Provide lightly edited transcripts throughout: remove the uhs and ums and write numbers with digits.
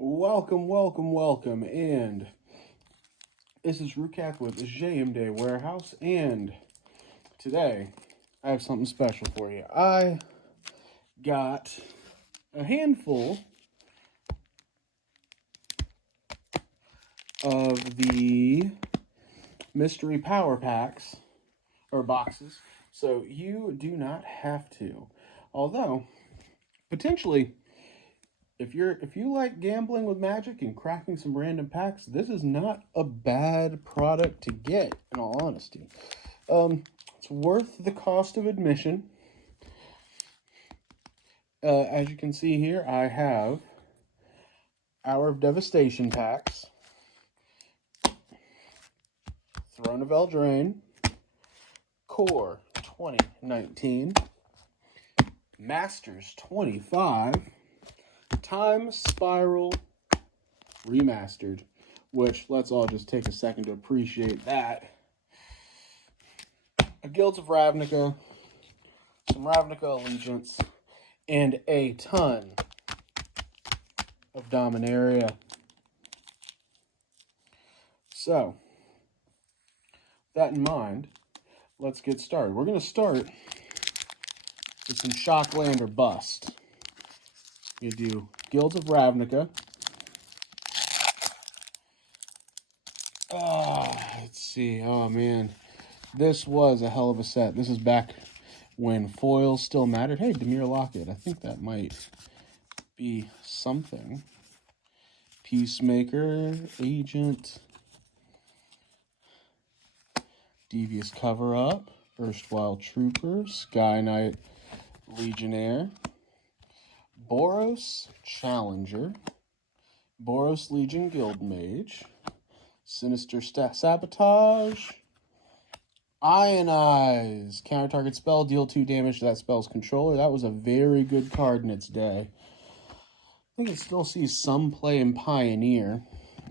Welcome, welcome, welcome, and this is Rukat with JMD Warehouse, and today I have something special for you. I got a handful of the mystery power packs, or boxes, so you do not have to. Although, potentially, if you like gambling with Magic and cracking some random packs, this is not a bad product to get, in all honesty. It's worth the cost of admission. As you can see here, I have Hour of Devastation packs, Throne of Eldraine, Core 2019, Masters 25, Time Spiral Remastered, which let's all just take a second to appreciate that. A Guilds of Ravnica, some Ravnica Allegiance, and a ton of Dominaria. So, with that in mind, let's get started. We're going to start with some Shockland or Bust. You do Guilds of Ravnica. Let's see. Oh, man. This was a hell of a set. This is back when foils still mattered. Hey, Demir Lockett. I think that might be something. Peacemaker, Agent, Devious Cover-Up, Erstwhile Trooper, Sky Knight, Legionnaire, Boros Challenger, Boros Legion Guildmage, Sinister Sabotage, Ionize, counter target spell, deal 2 damage to that spell's controller. That was a very good card in its day. I think it still sees some play in Pioneer.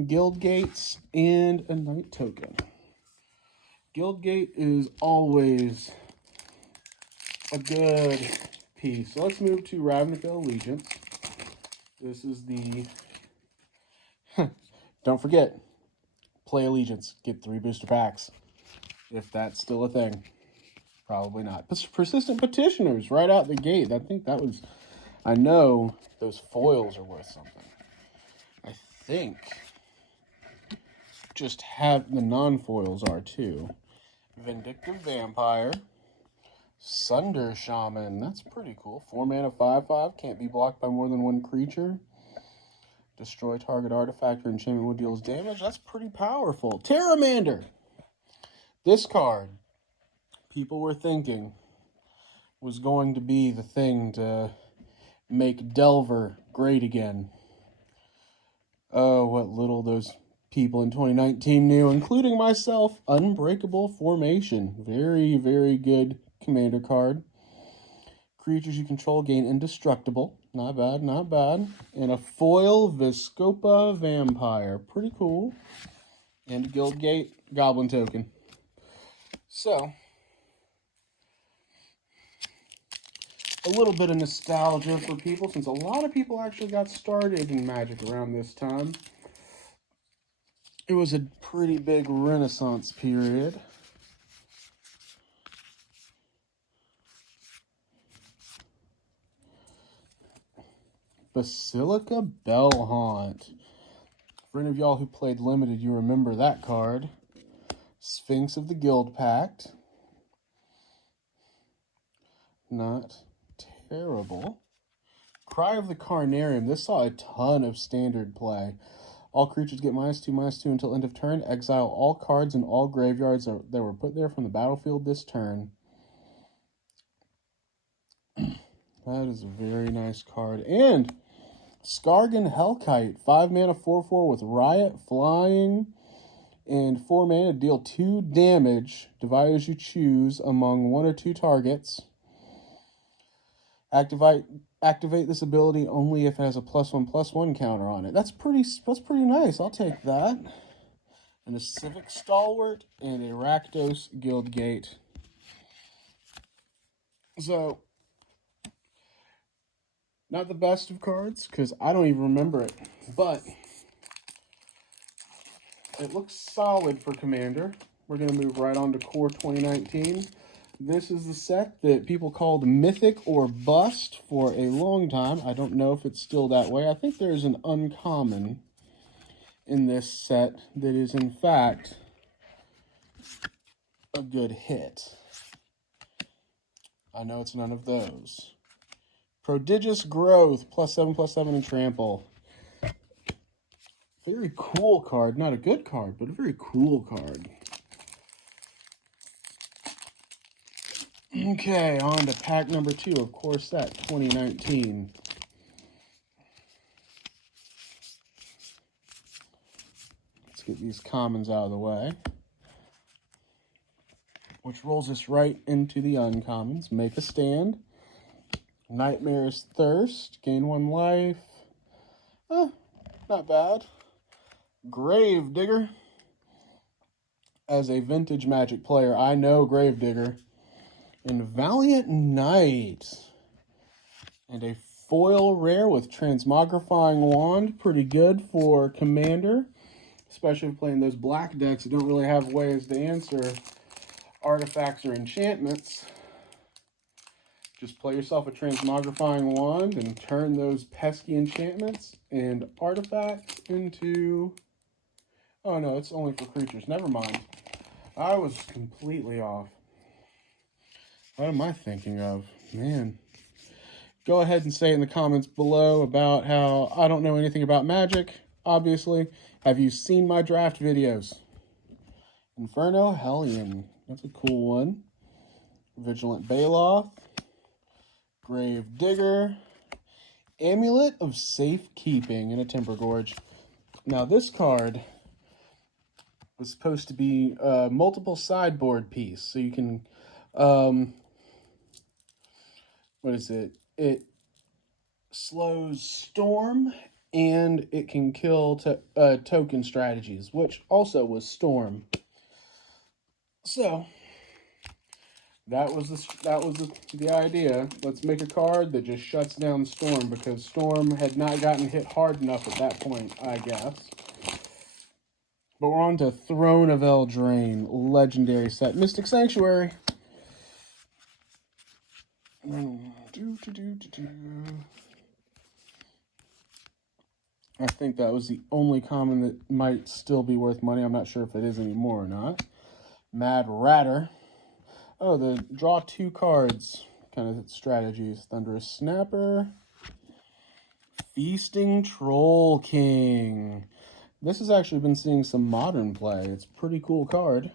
Guild Gates, and a Night Token. Guild Gate is always a good piece. So let's move to Ravnica Allegiance. This is the... Don't forget, play Allegiance. Get 3 booster packs. If that's still a thing. Probably not. Persistent Petitioners right out the gate. I think that was... I know those foils are worth something. I think just have the non-foils are too. Vindictive Vampire. Sunder Shaman. That's pretty cool. 4 mana, 5/5. Can't be blocked by more than 1 creature. Destroy target artifact or enchantment when deals damage. That's pretty powerful. Terramander. This card, people were thinking, was going to be the thing to make Delver great again. Oh, what little those people in 2019 knew, including myself. Unbreakable Formation. Very, very good commander card. Creatures you control gain indestructible. Not bad, not bad. And a foil Viscopa Vampire. Pretty cool. And a Guildgate Goblin token. So, a little bit of nostalgia for people, since a lot of people actually got started in Magic around this time. It was a pretty big Renaissance period. Basilica Bellhaunt. For any of y'all who played Limited, you remember that card. Sphinx of the Guild Pact. Not terrible. Cry of the Carnarium. This saw a ton of standard play. All creatures get -2/-2 until end of turn. Exile all cards in all graveyards that were put there from the battlefield this turn. That is a very nice card. And Skargan Hellkite. 5 mana, 4/4 with Riot, Flying, and 4 mana. Deal 2 damage. Divide as you choose among 1 or 2 targets. Activate this ability only if it has a +1/+1 counter on it. That's pretty nice. I'll take that. And a Civic Stalwart and a Rakdos Guildgate. So, Not the best of cards, because I don't even remember it. But it looks solid for Commander. We're going to move right on to Core 2019. This is the set that people called Mythic or Bust for a long time. I don't know if it's still that way. I think there's an uncommon in this set that is, in fact, a good hit. I know it's none of those. Prodigious Growth, +7/+7 and trample. Very cool card. Not a good card, but a very cool card. Okay, on to pack number 2 of Core Set 2019. Let's get these commons out of the way. Which rolls us right into the uncommons. Make a Stand. Nightmare's Thirst. Gain 1 life. Not bad. Gravedigger. As a vintage Magic player, I know Gravedigger. And Valiant Knight. And a foil rare with Transmogrifying Wand. Pretty good for Commander. Especially if playing those black decks that don't really have ways to answer artifacts or enchantments. Just play yourself a Transmogrifying Wand and turn those pesky enchantments and artifacts into... Oh no, it's only for creatures. Never mind. I was completely off. What am I thinking of? Man. Go ahead and say in the comments below about how I don't know anything about Magic, obviously. Have you seen my draft videos? Inferno Hellion. That's a cool one. Vigilant Baloth. Gravedigger. Amulet of Safekeeping in a Temper Gorge. Now this card was supposed to be a multiple sideboard piece. So you can, what is it? It slows Storm and it can kill token strategies, which also was Storm. So that was the idea. Let's make a card that just shuts down Storm, because Storm had not gotten hit hard enough at that point, I guess. But we're on to Throne of Eldraine, legendary set. Mystic Sanctuary. I think that was the only common that might still be worth money. I'm not sure if it is anymore or not. Mad Ratter. Oh, the draw 2 cards kind of strategies. Thunderous Snapper. Feasting Troll King. This has actually been seeing some modern play. It's a pretty cool card.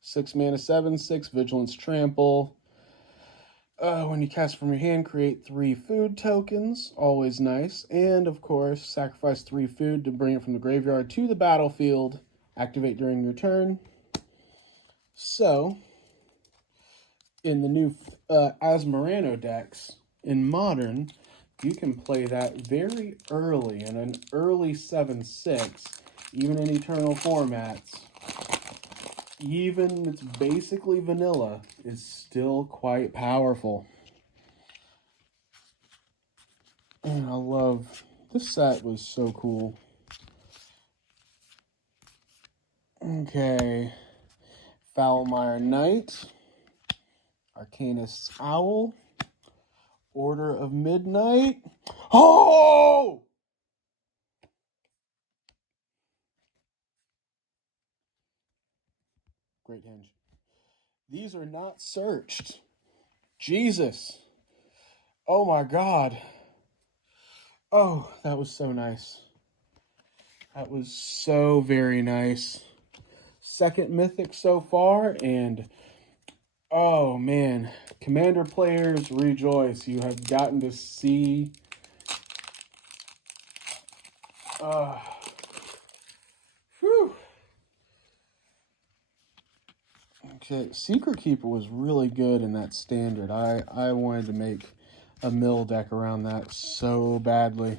6 mana, 7/6, Vigilance Trample. When you cast from your hand, create 3 food tokens. Always nice. And, of course, sacrifice 3 food to bring it from the graveyard to the battlefield. Activate during your turn. So, in the new Asmarano decks, in Modern, you can play that very early in an early 7/6, even in Eternal formats. Even it's basically vanilla, is still quite powerful. And I love, this set was so cool. Okay, Foulmire Knight, Arcanist's Owl, Order of Midnight. Oh! Great Hinge. These are not searched. Jesus. Oh my God. Oh, that was so nice. That was so very nice. Second Mythic so far, and oh man, Commander players rejoice. You have gotten to see whew. Okay, Secret Keeper was really good in that standard. I wanted to make a mill deck around that so badly.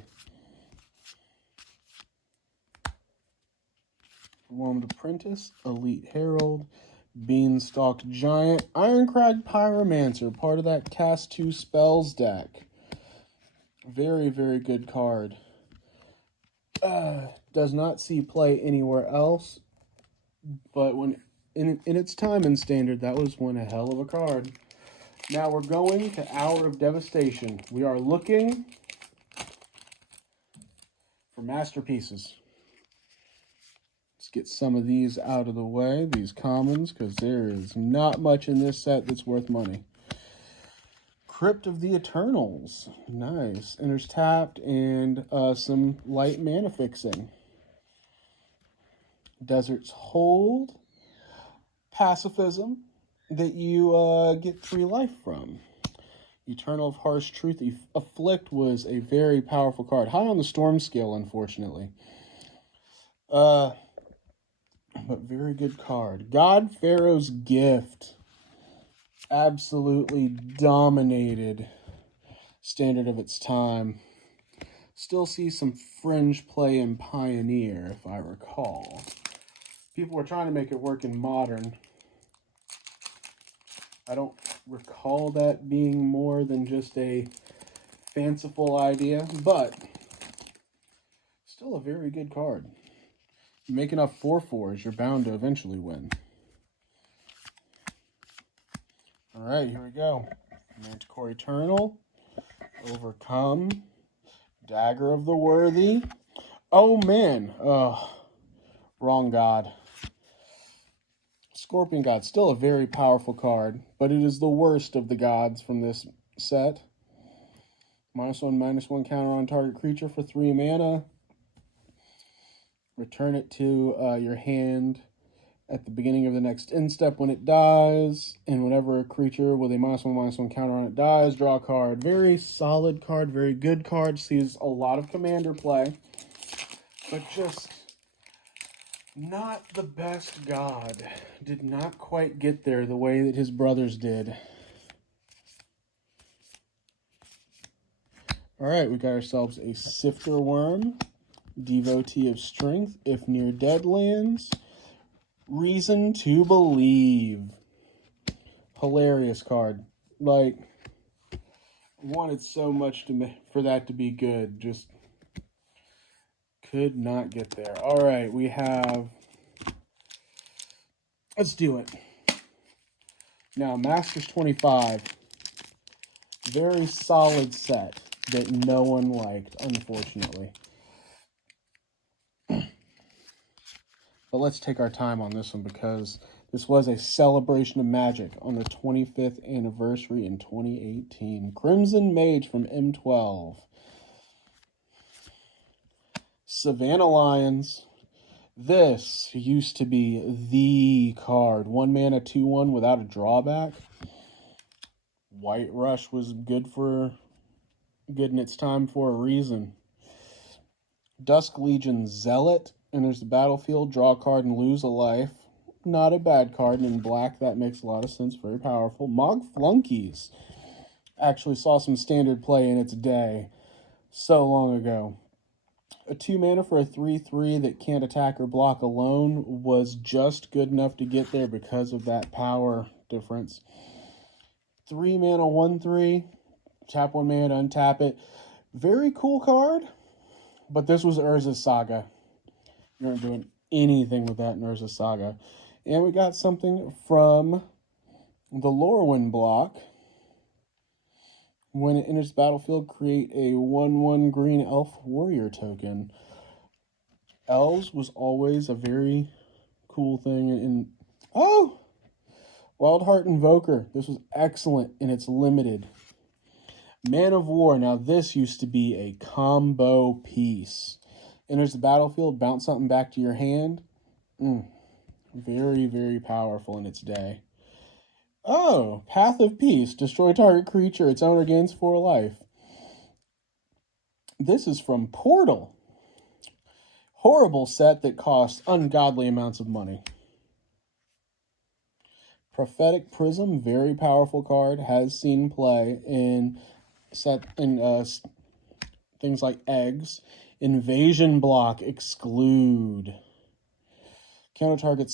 Warmed Apprentice, Elite Herald, Beanstalk Giant, Ironcrag Pyromancer, part of that Cast 2 Spells deck. Very, very good card. Does not see play anywhere else, but when in its time in Standard, that was one a hell of a card. Now we're going to Hour of Devastation. We are looking for masterpieces. Let's get some of these out of the way, these commons, because there is not much in this set that's worth money. Crypt of the Eternals. Nice. Enters tapped, and some light mana fixing. Desert's Hold. Pacifism that you get 3 life from. Eternal of Harsh Truth. Afflict was a very powerful card. High on the Storm scale, unfortunately. But very good card. God Pharaoh's Gift. Absolutely dominated Standard of its time. Still see some fringe play in Pioneer, if I recall. People were trying to make it work in Modern. I don't recall that being more than just a fanciful idea, but still a very good card. You make enough 4/4s, you're bound to eventually win. Alright, here we go. Manticore Eternal. Overcome. Dagger of the Worthy. Oh man. Wrong god. Scorpion God, still a very powerful card, but it is the worst of the gods from this set. -1/-1 counter on target creature for 3 mana. Return it to your hand at the beginning of the next end step when it dies, and whenever a creature with a -1/-1 counter on it dies, draw a card. Very solid card, very good card. Sees a lot of commander play, but just not the best god. Did not quite get there the way that his brothers did. Alright, we got ourselves a Sifter Worm, Devotee of Strength, if near Deadlands, Reason to Believe. Hilarious card. Like, wanted so much for that to be good, just could not get there. Alright, we have... Let's do it. Now, Masters 25. Very solid set that no one liked, unfortunately. But let's take our time on this one because this was a celebration of Magic on the 25th anniversary in 2018. Crimson Mage from M12. Savannah Lions. This used to be the card. 1 mana, 2/1 without a drawback. White Rush was good in its time for a reason. Dusk Legion Zealot. Enters the battlefield, draw a card, and lose a life. Not a bad card. And in black, that makes a lot of sense. Very powerful. Mog Flunkies. Actually saw some standard play in its day. So long ago. A 2 mana for a 3/3 that can't attack or block alone was just good enough to get there because of that power difference. 3 mana, 1/3. Tap 1 mana to untap it. Very cool card. But this was Urza's Saga. You aren't doing anything with that in Urza's Saga. And we got something from the Lorwyn block. When it enters the battlefield, create a 1/1 green elf warrior token. Elves was always a very cool thing. Oh! Wildheart Invoker. This was excellent, and it's limited. Man of War. Now, this used to be a combo piece. Enters the battlefield, bounce something back to your hand. Very, very powerful in its day. Oh, Path of Peace. Destroy target creature. Its owner gains 4 life. This is from Portal. Horrible set that costs ungodly amounts of money. Prophetic Prism. Very powerful card. Has seen play in things like Eggs. Invasion Block. Exclude. Counter target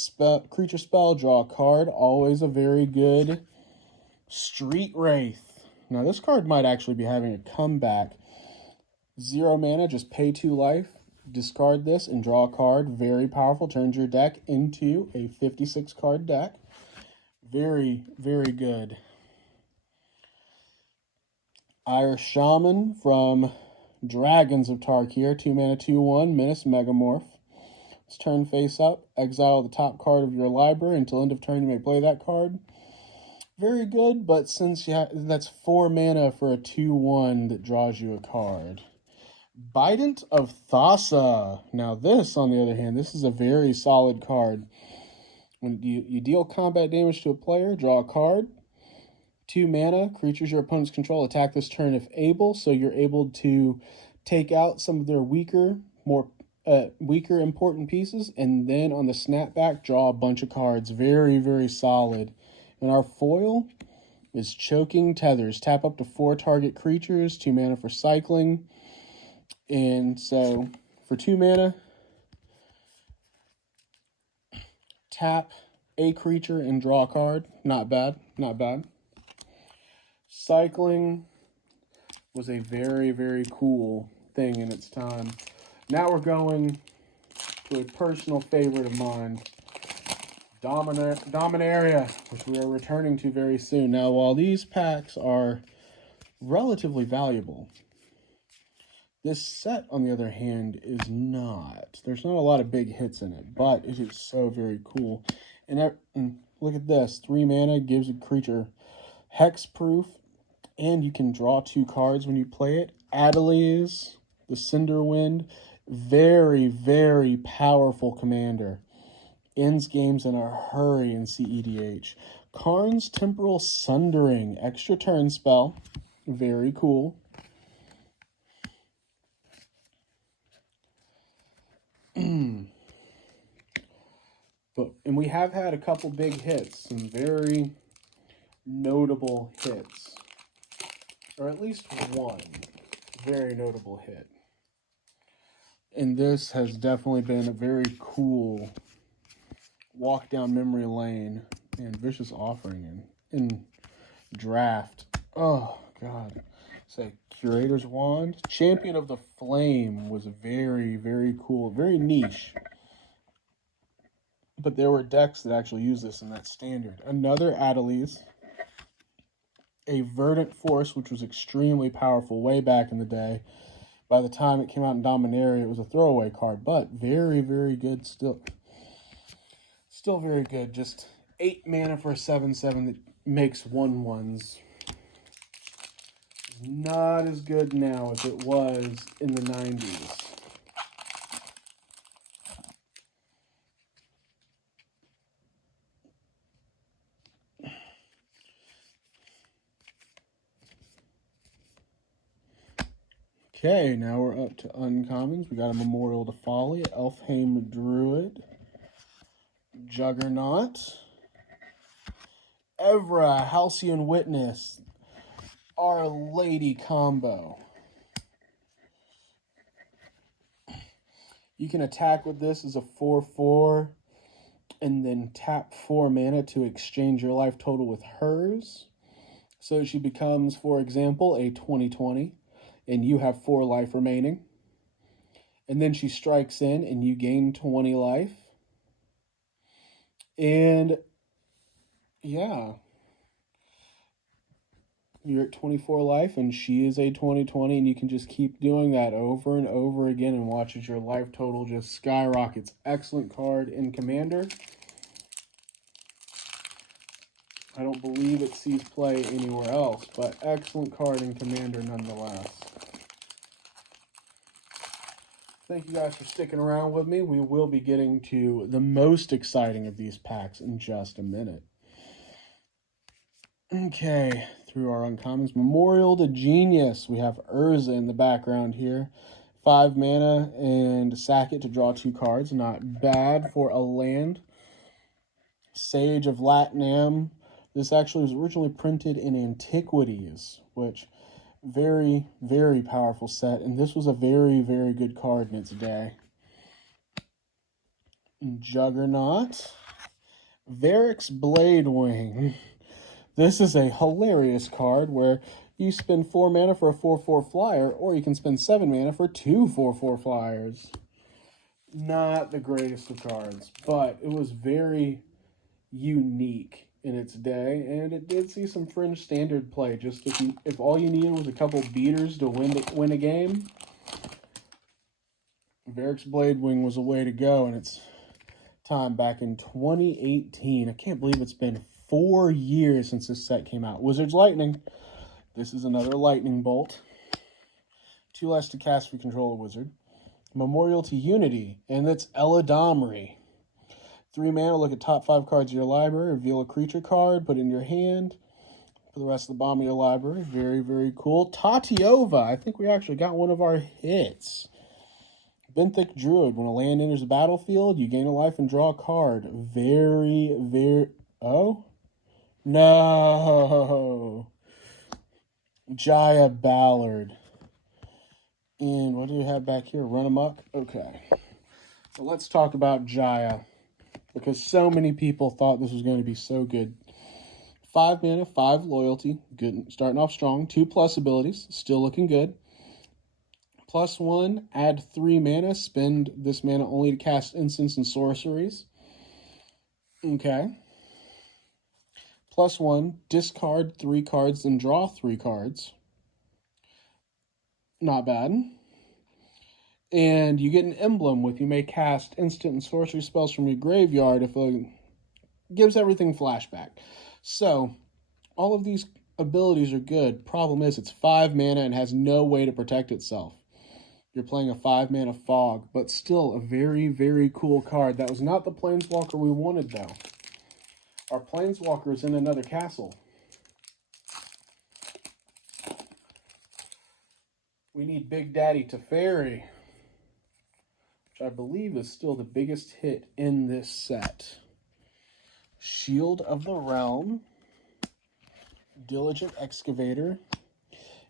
creature spell, draw a card. Always a very good Street Wraith. Now this card might actually be having a comeback. 0 mana, just pay 2 life. Discard this and draw a card. Very powerful. Turns your deck into a 56 card deck. Very, very good. Irish Shaman from Dragons of Tarkir. 2 mana, 2/1. Menace Megamorph. It's turn face up. Exile the top card of your library. Until end of turn, you may play that card. Very good, but since that's 4 mana for a 2/1 that draws you a card. Bident of Thassa. Now this, on the other hand, this is a very solid card. When you deal combat damage to a player, draw a card. 2 mana, creatures your opponents control attack this turn if able, so you're able to take out some of their weaker important pieces, and then on the snapback, draw a bunch of cards. Very, very solid. And our foil is Choking Tethers. Tap up to 4 target creatures, 2 mana for cycling. And so, for 2 mana, tap a creature and draw a card. Not bad, not bad. Cycling was a very, very cool thing in its time. Now we're going to a personal favorite of mine, Dominaria, which we are returning to very soon. Now, while these packs are relatively valuable, this set, on the other hand, is not. There's not a lot of big hits in it, but it is so very cool. And look at this. 3 mana gives a creature hexproof, and you can draw 2 cards when you play it. Adeliz, the Cinderwind, very, very powerful commander. Ends games in a hurry in CEDH. Karn's Temporal Sundering, extra turn spell. Very cool. And we have had a couple big hits, some very notable hits. Or at least one very notable hit. And this has definitely been a very cool walk down memory lane and Vicious Offering in draft. Oh, God. Say, Curator's Wand. Champion of the Flame was very, very cool. Very niche. But there were decks that actually used this in that standard. Another Adeliz. A Verdant Force, which was extremely powerful way back in the day. By the time it came out in Dominaria, it was a throwaway card. But very, very good still. Still very good. Just 8 mana for a 7/7 that makes 1/1s. Not as good now as it was in the 90s. Okay, now we're up to uncommons. We got a Memorial to Folly, Elfheim Druid, Juggernaut, Evra, Halcyon Witness, Our Lady combo. You can attack with this as a 4/4 and then tap 4 mana to exchange your life total with hers. So she becomes, for example, a 20/20, and you have 4 life remaining. And then she strikes in, and you gain 20 life. And, yeah. You're at 24 life, and she is a 20/20, and you can just keep doing that over and over again and watch as your life total just skyrockets. Excellent card in Commander. I don't believe it sees play anywhere else, but excellent card in Commander nonetheless. Thank you guys for sticking around with me. We will be getting to the most exciting of these packs in just a minute. Okay, through our uncommons. Memorial to Genius. We have Urza in the background here. 5 mana and sack it to draw 2 cards. Not bad for a land. Sage of Latnam. This actually was originally printed in Antiquities, which very, very powerful set. And this was a very, very good card in its day. Juggernaut. Varric's Bladewing. This is a hilarious card where you spend 4 mana for a 4/4 flyer, or you can spend 7 mana for 2 4/4 flyers. Not the greatest of cards, but it was very unique in its day, and it did see some fringe standard play. Just if all you needed was a couple beaters to win a game, Varric's Bladewing was a way to go. And its time back in 2018. I can't believe it's been 4 years since this set came out. Wizard's Lightning. This is another lightning bolt. 2 less to cast if you control a wizard. Memorial to Unity, and that's Eladamri. 3 mana, look at top 5 cards of your library, reveal a creature card, put it in your hand. For the rest of the bottom of your library. Very, very cool. Tatiova. I think we actually got one of our hits. Benthic Druid. When a land enters the battlefield, you gain a life and draw a card. Very, very... Oh? No! Jaya Ballard. And what do we have back here? Run amok? Okay. So let's talk about Jaya, because so many people thought this was going to be so good. 5 mana, 5 loyalty. Good, starting off strong. 2+ abilities. Still looking good. +1, add 3 mana. Spend this mana only to cast instants and sorceries. Okay. +1, discard 3 cards and draw 3 cards. Not bad. And you get an emblem with you may cast instant and sorcery spells from your graveyard if it gives everything flashback. So, all of these abilities are good. Problem is, it's 5 mana and has no way to protect itself. You're playing a 5 mana fog, but still a very, very cool card. That was not the Planeswalker we wanted, though. Our Planeswalker is in another castle. We need Big Daddy Teferi, which I believe is still the biggest hit in this set. Shield of the Realm. Diligent Excavator.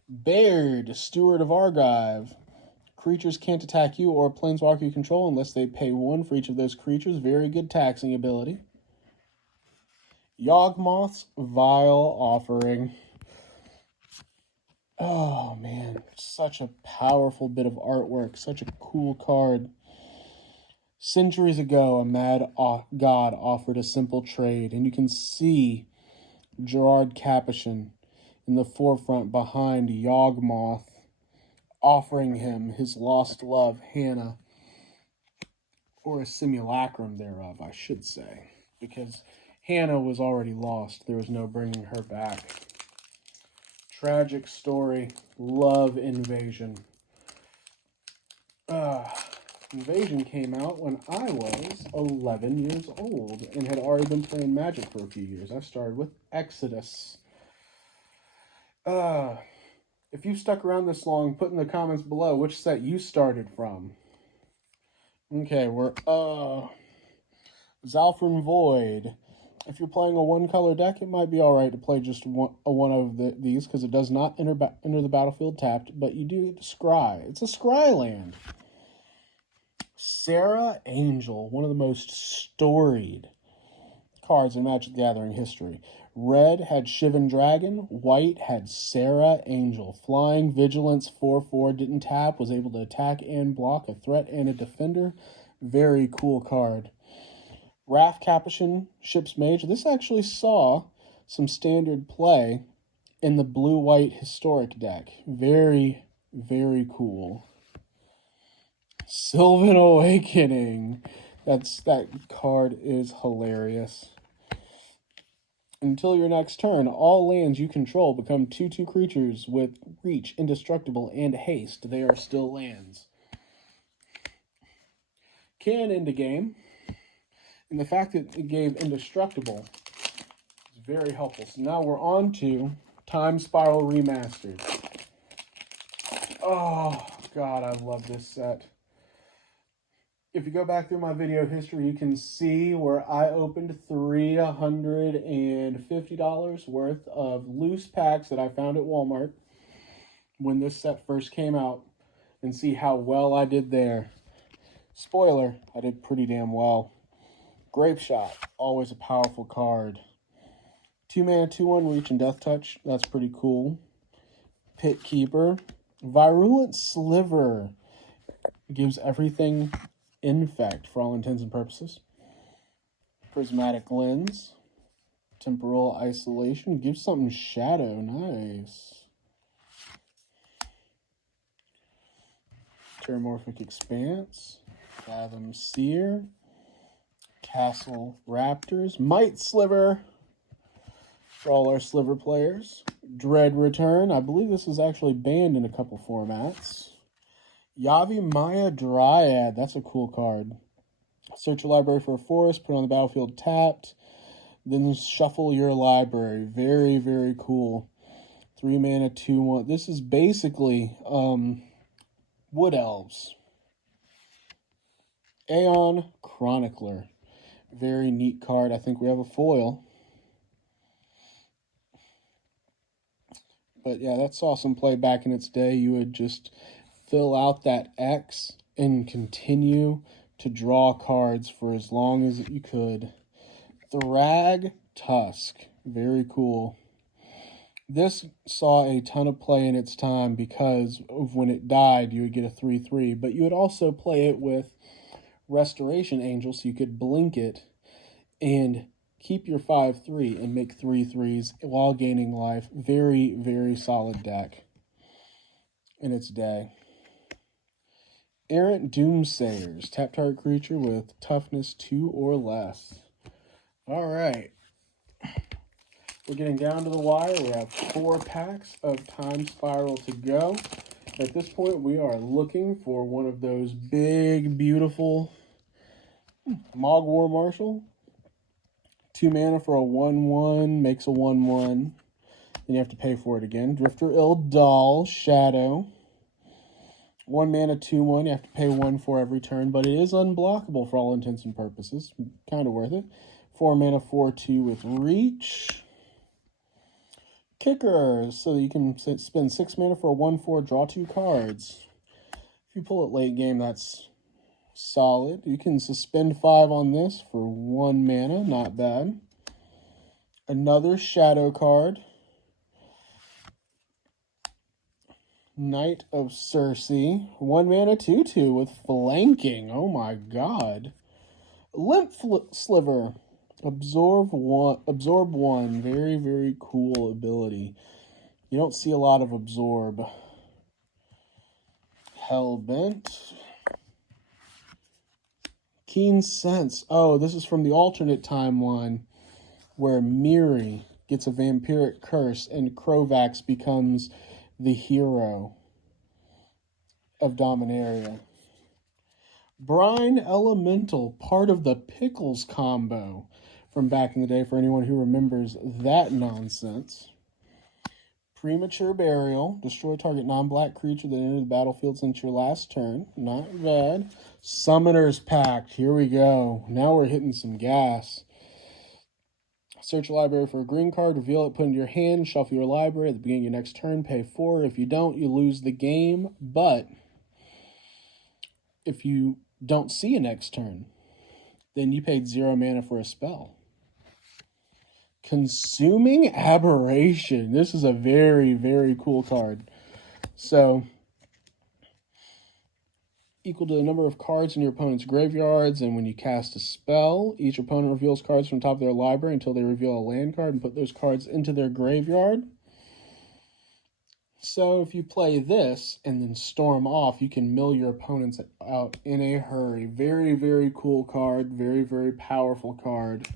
Baird, Steward of Argive. Creatures can't attack you or a planeswalker you control unless they pay 1 for each of those creatures. Very good taxing ability. Yawgmoth's Vile Offering. Oh, man. Such a powerful bit of artwork. Such a cool card. Centuries ago, a mad god offered a simple trade, and you can see Gerard Capuchin in the forefront behind Yawgmoth, offering him his lost love, Hannah, or a simulacrum thereof, I should say, because Hannah was already lost. There was no bringing her back. Tragic story. Love Invasion. Invasion came out when I was 11 years old and had already been playing Magic for a few years. I started with Exodus. If you've stuck around this long, put in the comments below which set you started from. Okay, we're Zalfrin Void. If you're playing a 1-color deck, it might be alright to play just one of these, because it does not enter the battlefield tapped, but you do get to scry. It's a scry land. Sarah Angel, one of the most storied cards in Magic the Gathering history. Red had Shivan Dragon, white had Sarah Angel. Flying, vigilance, 4/4, didn't tap, was able to attack and block a threat and a defender. Very cool card. Wrath Capuchin, Ship's Mage. This actually saw some standard play in the blue-white historic deck. Very, very cool. Sylvan Awakening. That card is hilarious. Until your next turn, all lands you control become 2/2 creatures with reach, indestructible, and haste. They are still lands. Can end a game. And the fact that it gave indestructible is very helpful. So now we're on to Time Spiral Remastered. Oh, God, I love this set. If you go back through my video history, you can see where I opened $350 worth of loose packs that I found at Walmart when this set first came out, and see how well I did there. Spoiler, I did pretty damn well. Grape Shot, always a powerful card. 2 mana, 2/1, Reach and Death Touch. That's pretty cool. Pit Keeper. Virulent Sliver. Gives everything Infect for all intents and purposes. Prismatic Lens. Temporal Isolation. Gives something Shadow. Nice. Terramorphic Expanse. Fathom Seer. Castle Raptors. Might Sliver for all our Sliver players. Dread Return. I believe this is actually banned in a couple formats. Yavi Maya Dryad. That's a cool card. Search your library for a forest, put it on the battlefield tapped, then shuffle your library. Very, very cool. 3 mana, 2/1. This is basically Wood Elves. Aeon Chronicler. Very neat card. I think we have a foil. But yeah, that saw some play back in its day. You would just fill out that X and continue to draw cards for as long as you could. Thrag Tusk. Very cool. This saw a ton of play in its time because of when it died, you would get a 3/3. But you would also play it with Restoration Angel, so you could blink it and keep your 5/3 and make 3/3s while gaining life. Very, very solid deck in its day. Errant Doomsayers. Tap target creature with toughness 2 or less. All right. We're getting down to the wire. We have 4 packs of Time Spiral to go. At this point, we are looking for one of those big, beautiful Mog War Marshal. 2 mana for a 1/1, makes a 1/1. Then you have to pay for it again. Drifter Ildal, Shadow. 1 mana, 2/1. You have to pay 1 for every turn, but it is unblockable for all intents and purposes. Kind of worth it. 4 mana, 4/2 with Reach. Kicker, so that you can spend 6 mana for a 1/4, draw 2 cards. If you pull it late game, that's solid. You can suspend 5 on this for 1 mana, not bad. Another Shadow card. Knight of Circe. 1 mana, 2/2 with Flanking. Oh my god. Limp Sliver. Absorb 1. Very, very cool ability. You don't see a lot of Absorb. Hellbent. Keen Sense. Oh, this is from the alternate timeline where Miri gets a vampiric curse and Krovax becomes the hero of Dominaria. Brine Elemental, part of the Pickles combo from back in the day for anyone who remembers that nonsense. Premature Burial, destroy target non-black creature that entered the battlefield since your last turn. Not bad. Summoner's Pact, here we go. Now we're hitting some gas. Search your library for a green card, reveal it, put it into your hand, shuffle your library. At the beginning of your next turn, pay 4. If you don't, you lose the game. But if you don't see a next turn, then you paid 0 mana for a spell. Consuming Aberration. This is a very, very cool card. So, equal to the number of cards in your opponent's graveyards, and when you cast a spell, each opponent reveals cards from the top of their library until they reveal a land card and put those cards into their graveyard. So if you play this and then storm off, you can mill your opponents out in a hurry. Very, very cool card. Very, very powerful card.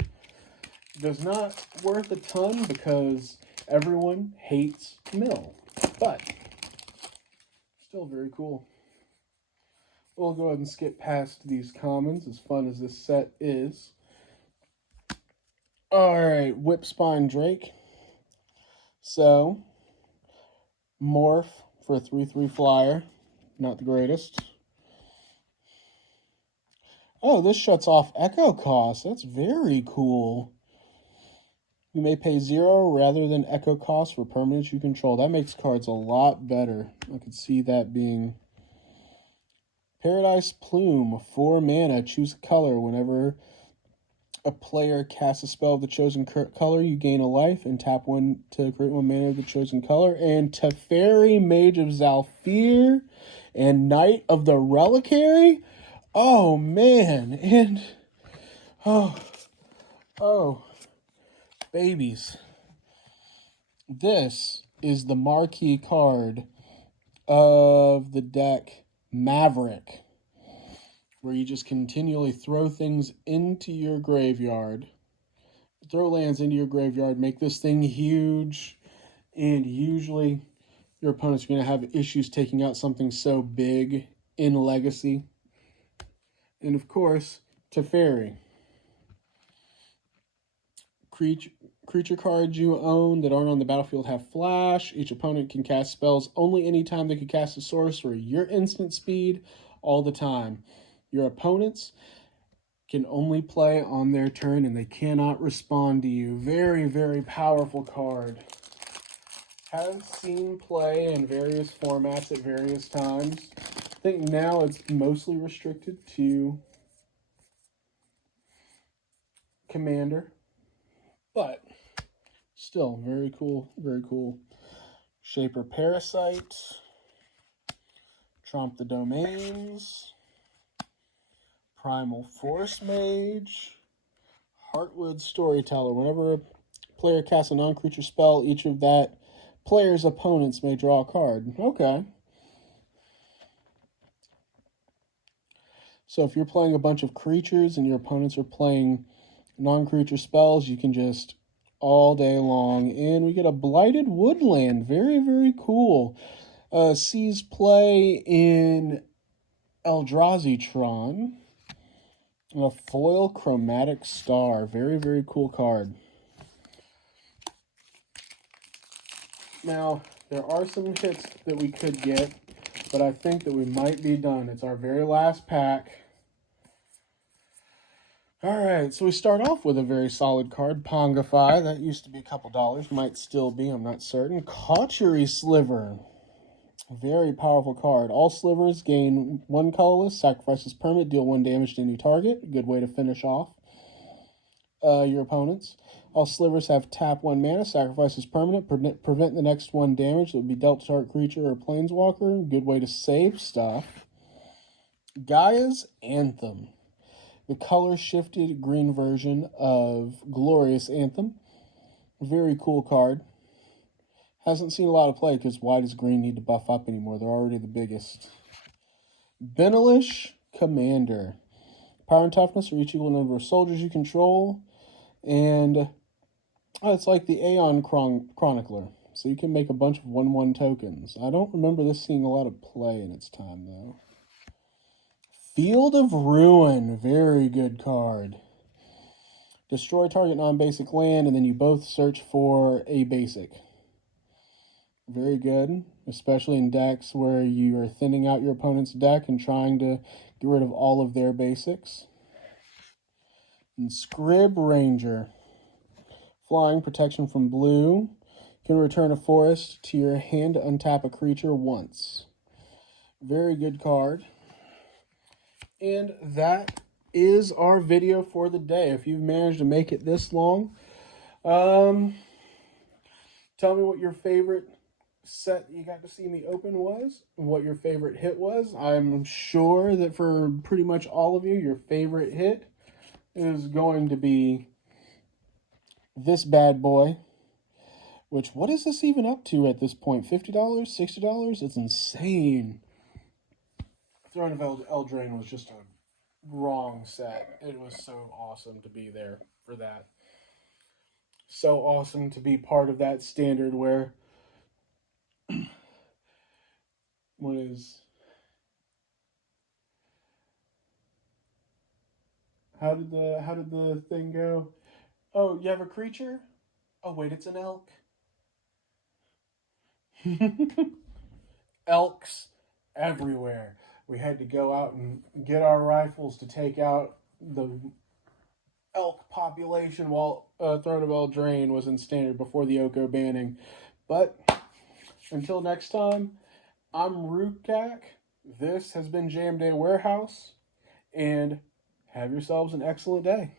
Does not worth a ton because everyone hates mill, but still very cool. We'll go ahead and skip past these commons, as fun as this set is. Alright, Whipspine Drake. So, Morph for a 3/3 flyer. Not the greatest. Oh, this shuts off Echo Cost. That's very cool. You may pay 0 rather than Echo Cost for permanents you control. That makes cards a lot better. I could see that being... Paradise Plume, 4 mana. Choose a color. Whenever A player casts a spell of the chosen color, you gain a life, and tap one to create one mana of the chosen color. And Teferi, Mage of Zhalfir, and Knight of the Reliquary. Oh, man. And, oh, babies. This is the marquee card of the deck, Maverick, where you just continually throw things into your graveyard. Throw lands into your graveyard, make this thing huge, and usually your opponents are going to have issues taking out something so big in Legacy. And of course, Teferi. Creature cards you own that aren't on the battlefield have flash. Each opponent can cast spells only anytime they can cast a sorcery. Your instant speed all the time. Your opponents can only play on their turn and they cannot respond to you. Very, very powerful card. Has seen play in various formats at various times. I think now it's mostly restricted to Commander. But still, very cool, very cool. Shaper Parasite. Trump the Domains. Primal Force Mage. Heartwood Storyteller. Whenever a player casts a non-creature spell, each of that player's opponents may draw a card. Okay. So if you're playing a bunch of creatures and your opponents are playing non-creature spells, you can just all day long. And we get a Blighted Woodland. Very, very cool. Sees play in Eldrazi-tron. A foil Chromatic Star. Very, very cool card. Now, there are some hits that we could get, but I think that we might be done. It's our very last pack. Alright, so we start off with a very solid card, Pongify. That used to be a couple dollars, might still be, I'm not certain. Cauchery Sliver. Very powerful card. All slivers gain one colorless, sacrifices permanent, deal 1 damage to any target. Good way to finish off your opponents. All slivers have tap 1 mana, sacrifices permanent, prevent the next 1 damage that would be dealt to target creature or planeswalker. Good way to save stuff. Gaia's Anthem. The color shifted green version of Glorious Anthem. Very cool card. Hasn't seen a lot of play because why does green need to buff up anymore? They're already the biggest. Benelish Commander. Power and toughness are each equal number of soldiers you control. And it's like the Aeon Chronicler. So you can make a bunch of 1/1 tokens. I don't remember this seeing a lot of play in its time, though. Field of Ruin. Very good card. Destroy target non-basic land, and then you both search for a basic. Very good, especially in decks where you are thinning out your opponent's deck and trying to get rid of all of their basics. And Scrib Ranger. Flying, protection from blue. Can return a forest to your hand to untap a creature once. Very good card. And that is our video for the day. If you've managed to make it this long, tell me what your favorite set you got to see me open was, and what your favorite hit was. I'm sure that for pretty much all of you, your favorite hit is going to be this bad boy. Which, what is this even up to at this point? $50? $60? It's insane. Throne of Eldraine was just a wrong set. It was so awesome to be there for that. So awesome to be part of that standard where what is how did the thing go? Oh, you have a creature? Oh wait, it's an elk. Elks everywhere. We had to go out and get our rifles to take out the elk population while Throne of Eldraine was in standard before the Oko banning. But until next time, I'm Rootcack. This has been Jam Day Warehouse, and have yourselves an excellent day.